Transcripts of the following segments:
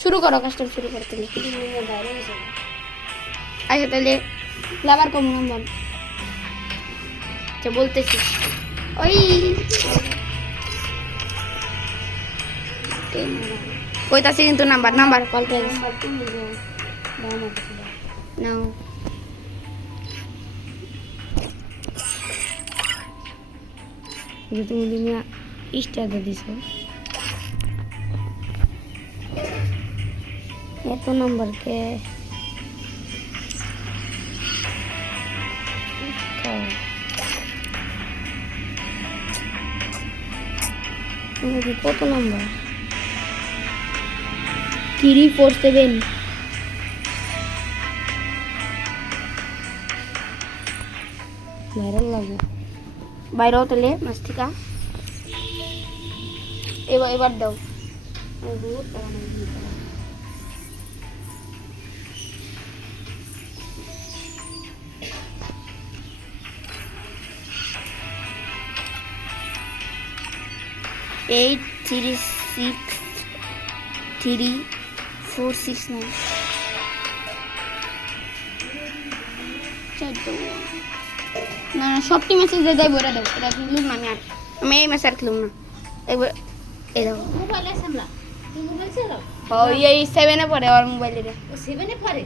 শুরু করো, কাজটা শুরু করতে আচ্ছা তাহলে ফ্লাভার কম নাম্বার আচ্ছা বলতেছি ওই কইতাছি কিন্তু নাম্বার নাম্বার কল করে নাও তুমি তুমি স্টার দিছ এত নাম্বার কে কত নাম্বার 347 ভাইরাল লাগবে বাইরেও তাহলে মাস্তিকা এবার দাও এইট 3 6 3 4 6 9 না না সবটি মেসেজ দিয়ে দেয় বলে দাও এটা খেলুম না আমি এই মেসেজ আর খেলুম না একবার এই দাও মোবাইলে সামলা তুমি মোবাইল চালাও এই 7 এ পড়ে আর মোবাইলে রে ও 7 এ পড়ে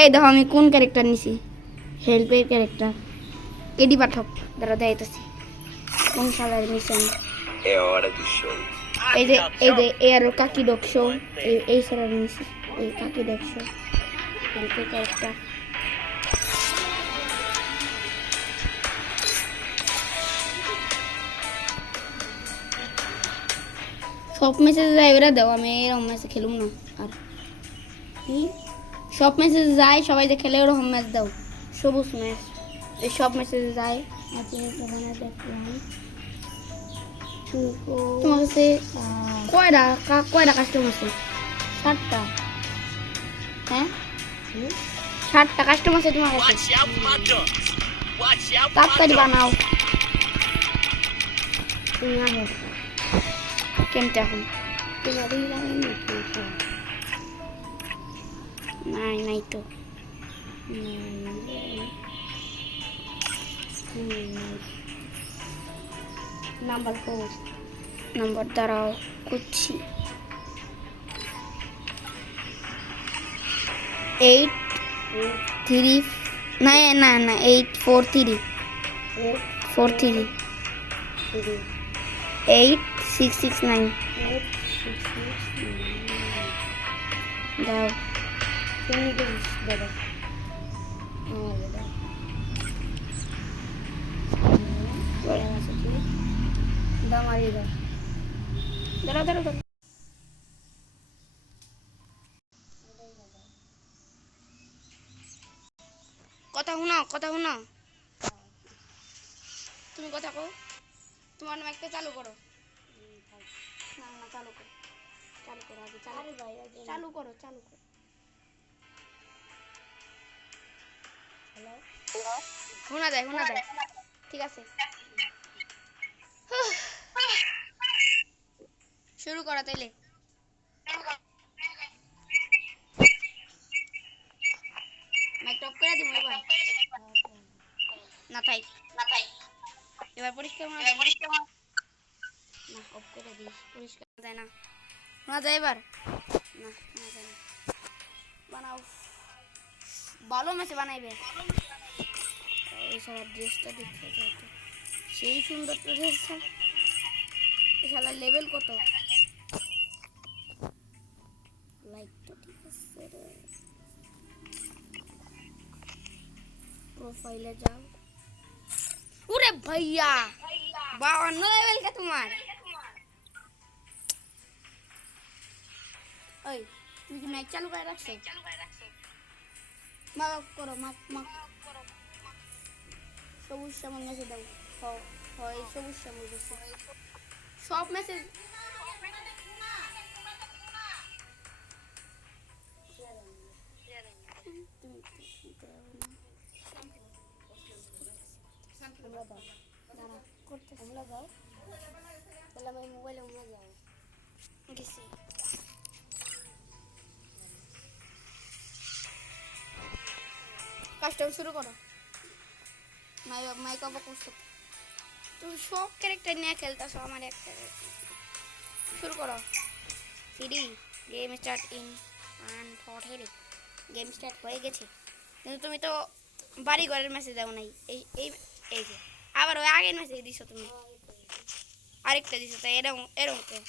এই দেখো আমি কোন ক্যারেক্টার নিছি হেল্পের ক্যারেক্টার এডি পাঠক দাঁড়া দেখাইতেছি কোন সালার মিশন এই যে এর কাকি ডগ শো এই সালার নিছি এই কাকি ডগ শো হেল্পের ক্যারেক্টার সব মেসেজ যায় এরা দাও আমি এরকম ম্যাচে খেলুম না আর সব মেসেজ যায় সবাই যে খেলে ওরকম ম্যাচ দাও সবুজ ম্যাচ এই সব মেসেজ যায় আর তুমি ওখানে দেখলাম তোমার কাছে কয়টা কাস্টমার আছে 7টা হ্যাঁ 7টা কাস্টমার আছে তোমার কাছে তাড়াতাড়ি বানাও তুমি আগে কেমতে এখন নাই তো নাম্বার দাঁড়াও করছি 8 3 না 8 4 3 8 6 6 9 দাও তুমি দাও দাঁড়া কথা শুনো তুমি কথা কও তোমার নাম একটা চালু করো না চালু করো আগে চালু করো হ্যালো শোনা যায় ঠিক আছে শুরু করা তাইলে মাইক টপ করে দিব এবার না তাই এবার পরিষ্কার না অফ করে দিই পরিষ্কার যায় না শোনা যায় এবার না শোনা যায় না বানাও ভালো মেসে বানাইবে এই সারা ড্রেসটা দেখতে যাই তো সেই সুন্দর তো ড্রেসটা শালার লেভেল কত লাইকটা ঠিক আছে রে প্রোফাইলে যাও ওরে ভাইয়া 52 লেভেল কে তোমার ওই তুমি কি ম্যাচ চালু করে রাখছো মাফ করো মাফ সবুজ শ্যামল মেসেজ দাও হয় সবুজ শ্যামল দিচ্ছে সব মেসেজ মোবাইলে গেছি কাস্টম শুরু করো। মাইক অফ করছো, তুমি সব ক্যারেক্টার নিয়ে খেলতেছো, আমার একটা শুরু করো। CD game start in 1 game start হয়ে গেছে, কিন্তু তুমি তো বাড়ি ঘরের মেসেজ দাও নাই। এই এই এই যে আবার ওই আগের মেসেজ দিছো তুমি, আরেকটা দিছো, তাই এরকম এরকম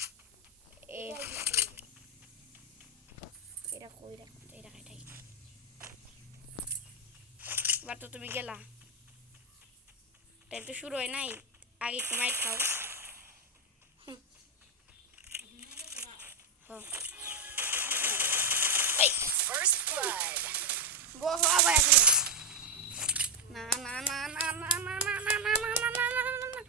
এটা কই রাখ, এটা কাটাই। এবার তো তুমি গেলা, টাইম তো শুরু হয় নাই, আগে একটু মাইট খাও। বহো আবার এখন না না না না না না না না না না না না না না না।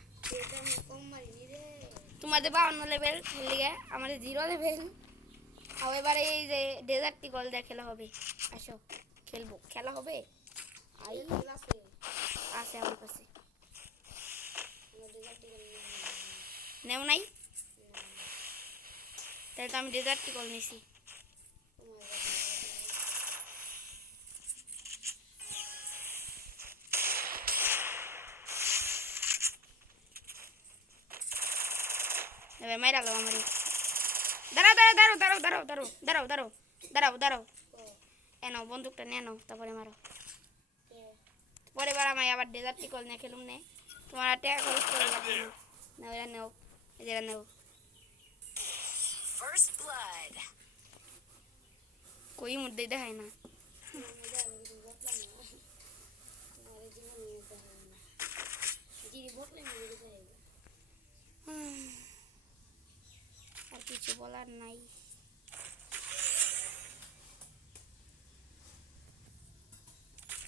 তোমাদের 52 লেভেল খেললে, আমাদের 0 লেভেল। আর এবারে এই যে ডেজার্ট টিকল দিয়ে খেলা হবে, আসো খেলবো, খেলা হবে। আই আছে আমার কাছে, নেও নাই, তাহলে তো আমি ডেজার্ট টিকল নিছি। এবার মাইরালো আমারে। দাঁড়াও দাঁড়াও দাঁড়াও দাঁড়াও দাঁড়াও দাঁড়াও দাঁড়াও দাঁড়াও দাঁড়াও দাঁড়াও, এ নাও বন্দুকটা নিয়ে নাও, তারপরে মারো। পরে বার আমি আবার ডেজার্ট টিকল নিয়ে খেলুম নে, তোমার টাকা খরচ করে লাগবে না। নাও এরা নেও, এরা নেও। কই মুদ্দে দেখায় না। আর কিছু বলার নাই।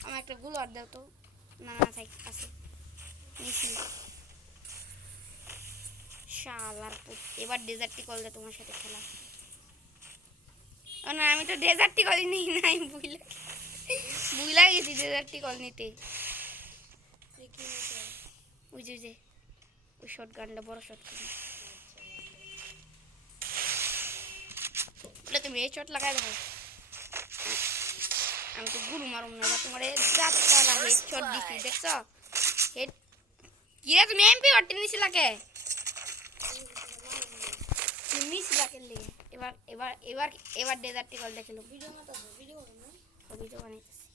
আমার একটা গুলোয়ার দাও তো। না না থাক, আছে নিছি। শালার পুত, এবার ডেজার্ট টিকল দে তোমার সাথে খেলা। ও না, আমি তো ডেজার্ট টিকল নিই নাই, বুইলা গেছি ডেজার্ট টিকল নিতে। ওই যে ওই শর্ট গানটা, বড় শর্ট গান, ওটা তুমি এই শট লাগাই দাও। আমি তো গুরু মারুম না, এবার তোমার যাত্রা হেড শট দিছি, দেখছো? হেড কিরা তুমি এমপি ওটি নিছিলা কে? তুমি নিছিলা কে লে? এবার এবার এবার এবার ডেজার্ট টিকল দেখিলাম। ভিডিও বানাইতেছি,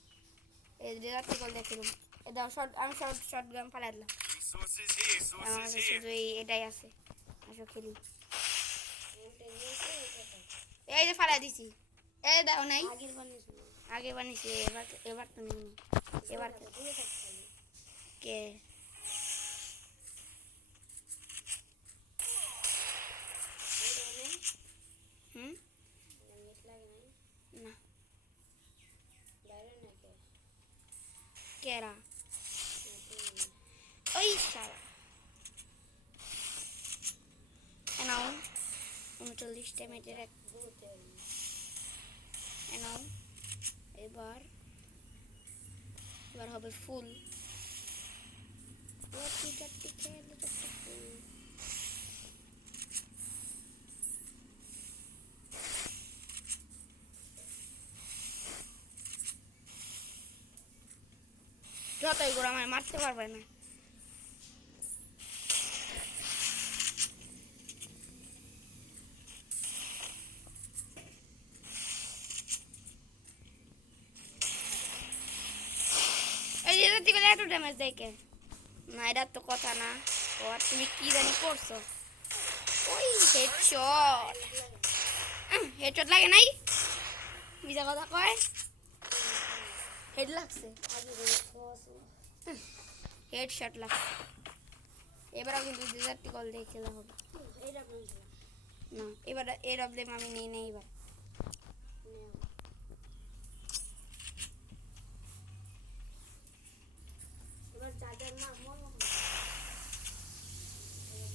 এই ডেজার্ট টিকল দেখিলাম। এ দাও শর্ট, আমি শর্ট গান ফালাই দিলাম। আমার কাছে শুধু এটাই আছে, আসো খেলি। এই যে ফালাই দিছি, এই দাও নাই, আগে বানিয়েছি, এবার এবার তো নেই, এবার কে হুম না কেরা ওই সারা এনাও 39টা মিনিটের এক এনাও। এবার এবার হবে ফুল, চারটি খেলে চারটি ফুল। যতই করে আমায় মারতে পারবে না। এই যে এত এত ড্যামেজ দেয় কে? না এটা তো কথা না। ও আর তুমি কি জানি করছো? ওই হেডশট, হেডশট লাগে নাই, মিজা কথা কয়। হেড লাগছে, হেডশট লাগছে। এবার কিন্তু ডেজার্ট টিকল দিয়ে খেলা হবে না। এবার এর প্রবলেম আমি নেই না।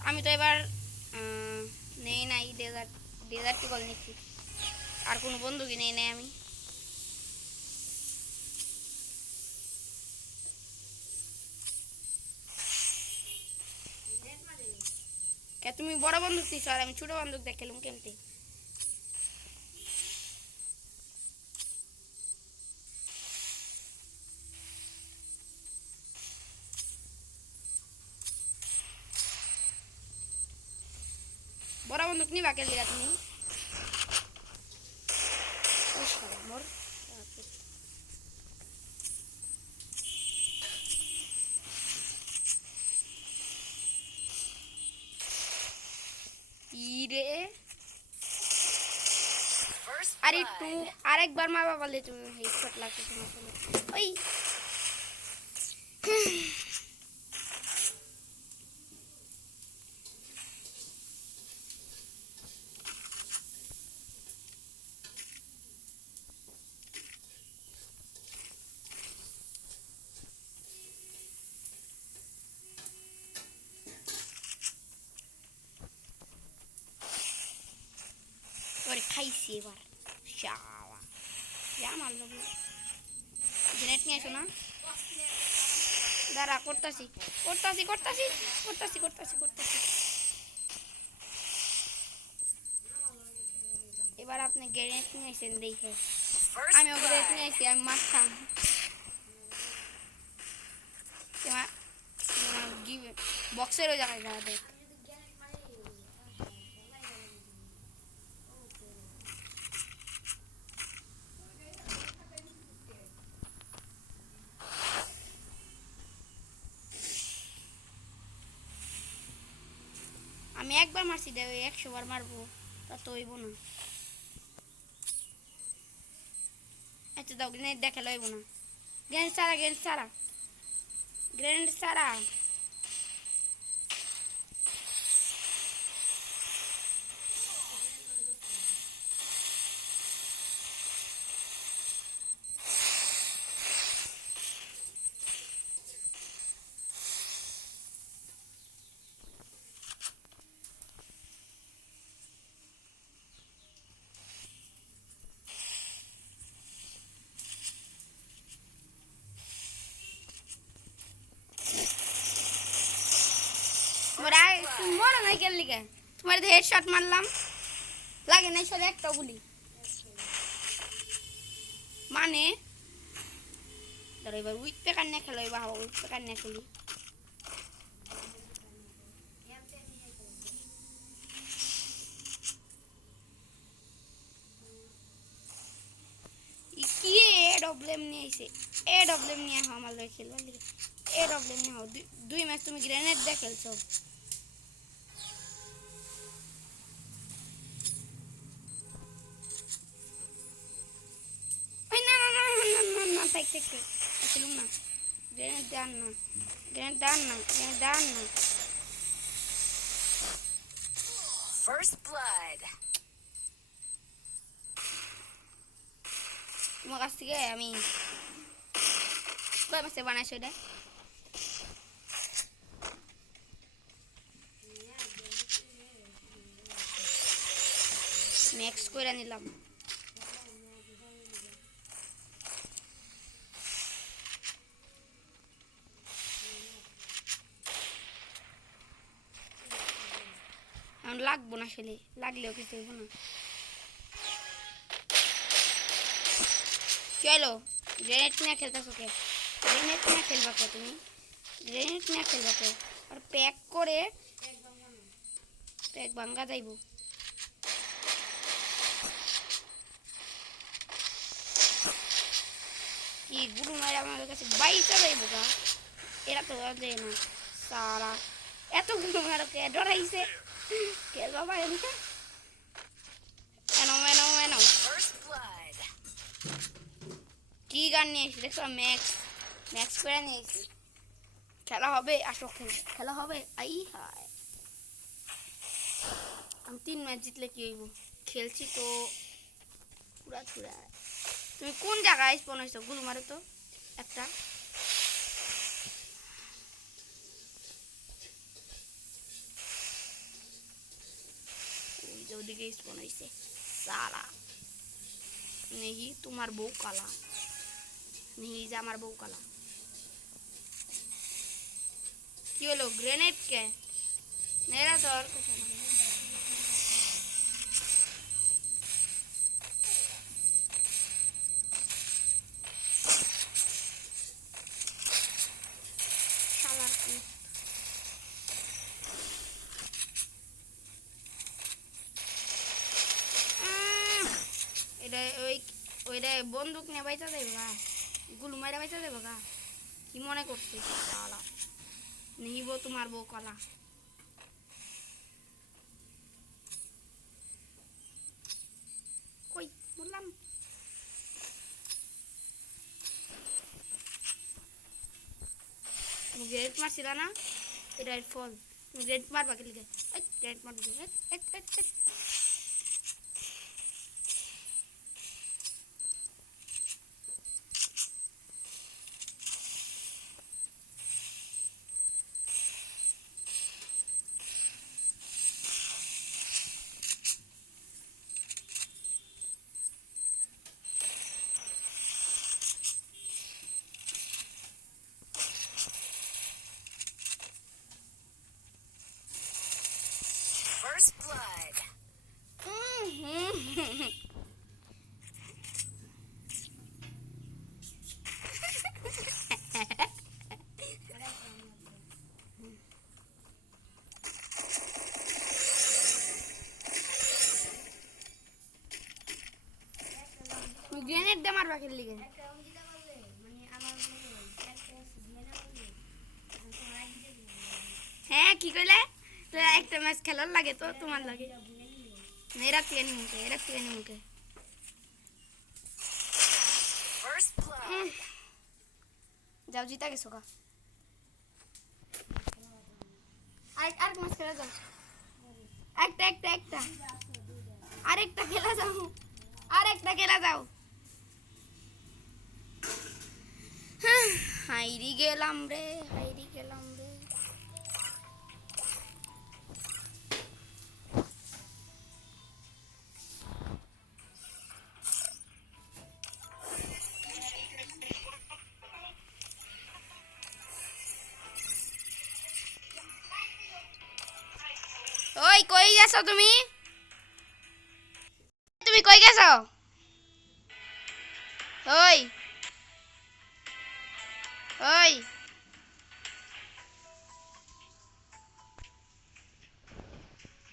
আমি তো এবার নেই নাই, ডেজার্ট টিকল নিচ্ছি, আর কোনো বন্ধুকে নেই নাই আমি। তুমি বড় বন্দুক দিছো আর আমি ছোট বন্দুক দেখালাম কেমতে? বন্দুক নিবা কে লিগা তুমি ওই শালা মোর ইরে আরে টু আরেকবার মা বাবা লে তুমি হেডশট লাগছে তোমার চলে ওই ওরে খাইছি এবার শালা যা মারলো গ্রেনেড নিয়ে এসো না দাঁড়া করতাছি করতাছি করতাছি করতাছি করতাছি করতাছি এবার আপনি গ্রেনেড নিয়ে এসেন দেখে আমি গ্রেনেড নিয়ে এসেছি আমি মারতাম বক্সের ওই জায়গায় দাঁড়া দেখ আমি একবার মারছি দেখ 100 বার মারবো তা তো হইব না আচ্ছা দাও গ্রেনেড দেখে লইব না গ্রেনেড সারা গ্রেনেড সারা গ্রেনেড সারা মরো নাই কেন লিগে তোমার হেডশট মারলাম লাগে নাই সব একটা গুলি মানে ধরো এবার উইথ পেকার নিয়ে খেলো এবার উইথ পেকার নিয়ে খেলি কি ডব্লেম নিয়ে আইছে ডব্লেম নিয়ে আমার লয় খেলবার লিগে ডব্লেম নিয়ে দুই ম্যাচ তুমি গ্রেনেড দিয়ে খেলছো খেলুম না গ্রেনেড দেন না গ্রেনেড দেন না গ্রেনেড দেন না First blood. তোমার কাছ থেকে আমি কয় মাসে বানাইছো এটা ম্যাক্স করে নিলাম এখন লাগবো না আসলে লাগলেও কিছু হইব না চলো গ্রেনেড নিয়ে খেলতেছো কে গ্রেনেড নিয়ে খেলবা কে তুমি গ্রেনেড নিয়ে খেলবা কে আর প্যাক করে প্যাক ভাঙ্গা যাইব কি গুরু মারা আমাদের কাছে বাইচা যাইব গা এরা তো দেয় না সারা এত গুরু মারো কে ডরাইছে কে বাবা এনে এনো এনো এনো First blood. কি গান নিয়ে এসেছি দেখছো ম্যাক্স ম্যাক্স করে নিয়ে এসেছি খেলা হবে আসো খেলা হবে আই হায় আমি 3 ম্যাচ জিতলে কি হইব খেলছি তো পুরা ছুড়া তুমি কোন জায়গায় স্পন হইছো গুলো মারো তো একটা ওই যে ওদিকে স্পন হইছে সারা নেহি তোমার বউ কালা নেহি যে আমার বউ কালা কি হলো গ্রেনেড কে মেরা তো আর কথা না শালার কি এটা ওইটা বন্দুক নিয়ে বাইচা দেবো গা, গুলু মাইরা বাইচা দেবো গা। কি মনে করছিস শালা? নিব তোমার বউ কলা। কই বললাম গ্রেড মারছিল না, এটা ফল। তুমি গ্রেড মারবা কি লিখে? গ্রেড মার দিছে। First blood. গ্রেনেড দিয়ে মারবা কি লিখে? হ্যাঁ কি কইলে? তো একটা ম্যাচ খেলার লাগে তো তোমার লাগে। এরা থেকে নিমুকে। First blood. যাও জিতা গেছো গা। আর ম্যাচ খেলা যাও। একটা আরেকটা খেলা যাও। হাইরি গেলাম রে। ওই কই গেছো তুমি? কই গেছো?